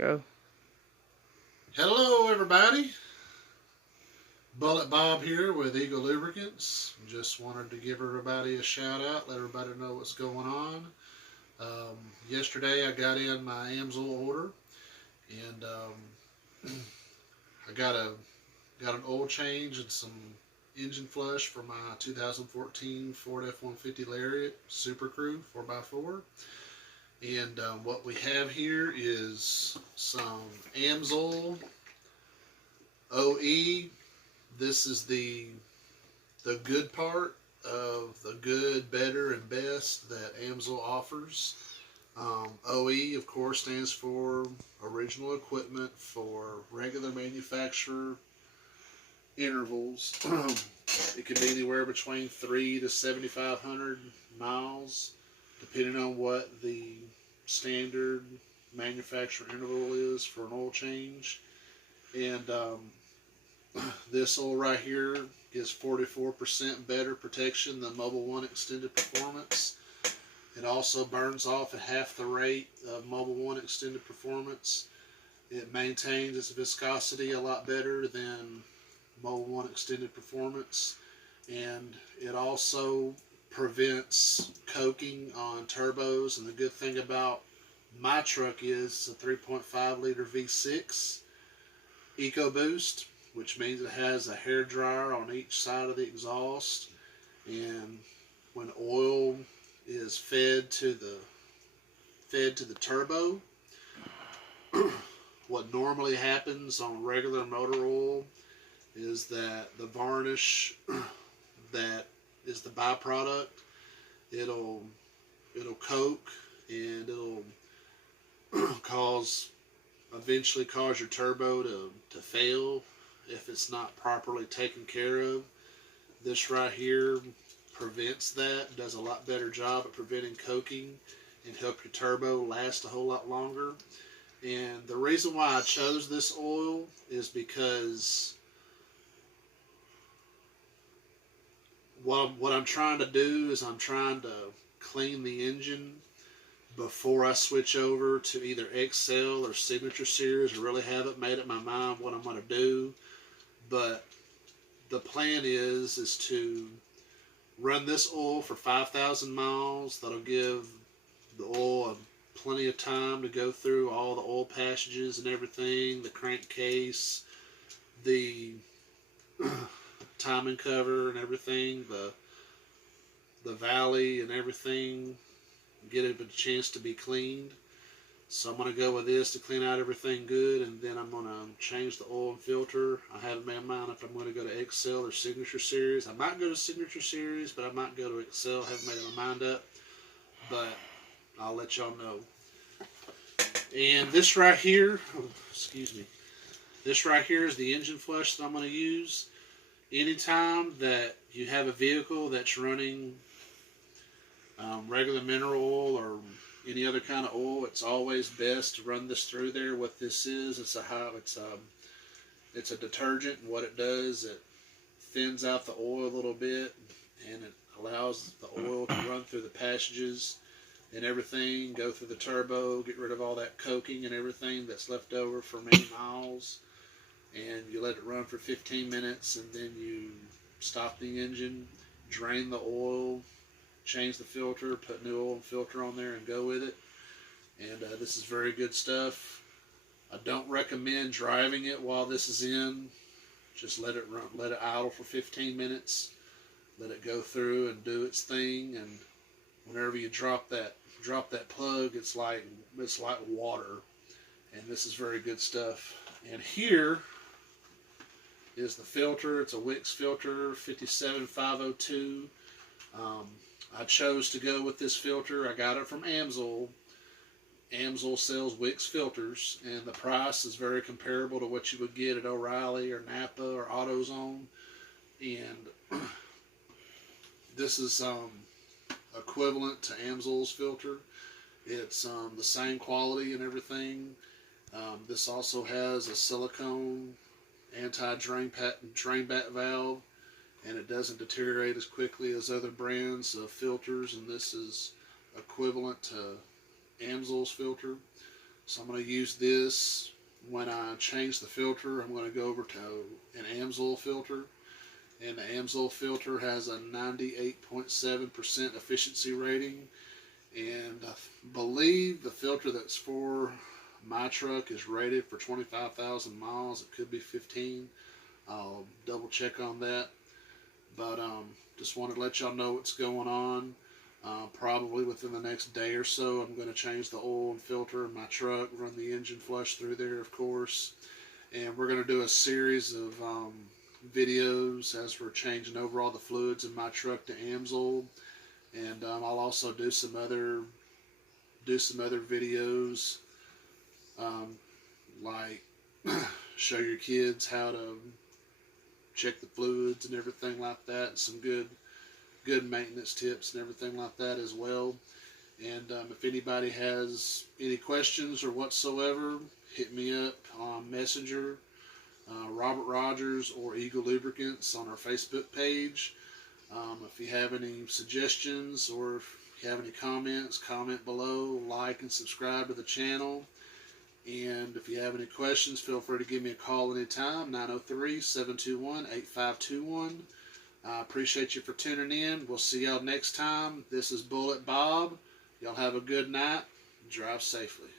Go. Hello everybody, Bullitt Bob here with Eagle Lubricants. Just wanted to give everybody a shout out, let everybody know what's going on. Yesterday I got in my Amsoil order, and I got an oil change and some engine flush for my 2014 Ford F-150 Lariat SuperCrew 4x4. And what we have here is some Amsoil OE. This is the good part of the good, better, and best that Amsoil offers. OE, of course, stands for original equipment for regular manufacturer intervals. It can be anywhere between 3 to 7,500 miles, depending on what the standard manufacturer interval is for an oil change. And this oil right here gives 44% better protection than Mobil 1 Extended Performance. It also burns off at half the rate of Mobil 1 Extended Performance. It maintains its viscosity a lot better than Mobil 1 Extended Performance. And it also prevents coking on turbos. And the good thing about my truck is it's a 3.5 liter V6 EcoBoost, which means it has a hair dryer on each side of the exhaust. And when oil is fed to the turbo, what normally happens on regular motor oil is that the varnish that is the byproduct, it'll coke, and it'll eventually cause your turbo to fail if it's not properly taken care of. This right here prevents that, does a lot better job at preventing coking, and help your turbo last a whole lot longer. And the reason why I chose this oil is because what I'm trying to do is I'm trying to clean the engine before I switch over to either XL or Signature Series. I really haven't made up my mind what I'm going to do, but the plan is to run this oil for 5,000 miles. That'll give the oil plenty of time to go through all the oil passages and everything, the crankcase, the timing cover and everything, the valley and everything, get it a chance to be cleaned. So I'm going to go with this to clean out everything good, and then I'm going to change the oil and filter. I haven't made my mind if I'm going to go to XL or Signature Series. I might go to Signature Series, but I might go to XL. I haven't made my mind up, but I'll let y'all know. And this right here, excuse me, this right here is the engine flush that I'm going to use. Anytime that you have a vehicle that's running regular mineral oil or any other kind of oil, it's always best to run this through there. What this is, it's a detergent, and what it does, it thins out the oil a little bit, and it allows the oil to run through the passages and everything, go through the turbo, get rid of all that coking and everything that's left over for many miles. And you let it run for 15 minutes, and then you stop the engine, drain the oil, change the filter, put new oil and filter on there, and go with it. And this is very good stuff. I don't recommend driving it while this is in. Just let it run, let it idle for 15 minutes, let it go through and do its thing. And whenever you drop that plug, it's like water. And this is very good stuff. And here is the filter. It's a Wix filter 57502. I chose to go with this filter. I got it from Amsoil. Amsoil sells Wix filters, and the price is very comparable to what you would get at O'Reilly or Napa or AutoZone. And this is equivalent to Amsoil's filter. It's the same quality and everything. This also has a silicone anti-drain back valve, and it doesn't deteriorate as quickly as other brands of filters, and this is equivalent to Amsoil's filter. So I'm going to use this when I change the filter. I'm going to go over to an Amsoil filter, and the Amsoil filter has a 98.7% efficiency rating, and I believe the filter that's for my truck is rated for 25,000 miles. It could be 15. I'll double check on that, but just wanted to let y'all know what's going on. Probably within the next day or so, I'm going to change the oil and filter in my truck, run the engine flush through there, of course, and we're going to do a series of videos as we're changing over all the fluids in my truck to Amsoil, and I'll also do some other videos, like show your kids how to check the fluids and everything like that, and some good maintenance tips and everything like that as well. And if anybody has any questions or whatsoever, hit me up on Messenger, Robert Rogers or Eagle Lubricants on our Facebook page. If you have any suggestions or if you have any comments, comment below, like and subscribe to the channel. And if you have any questions, feel free to give me a call anytime, 903-721-8521. I appreciate you for tuning in. We'll see y'all next time. This is Bullitt Bob. Y'all have a good night. Drive safely.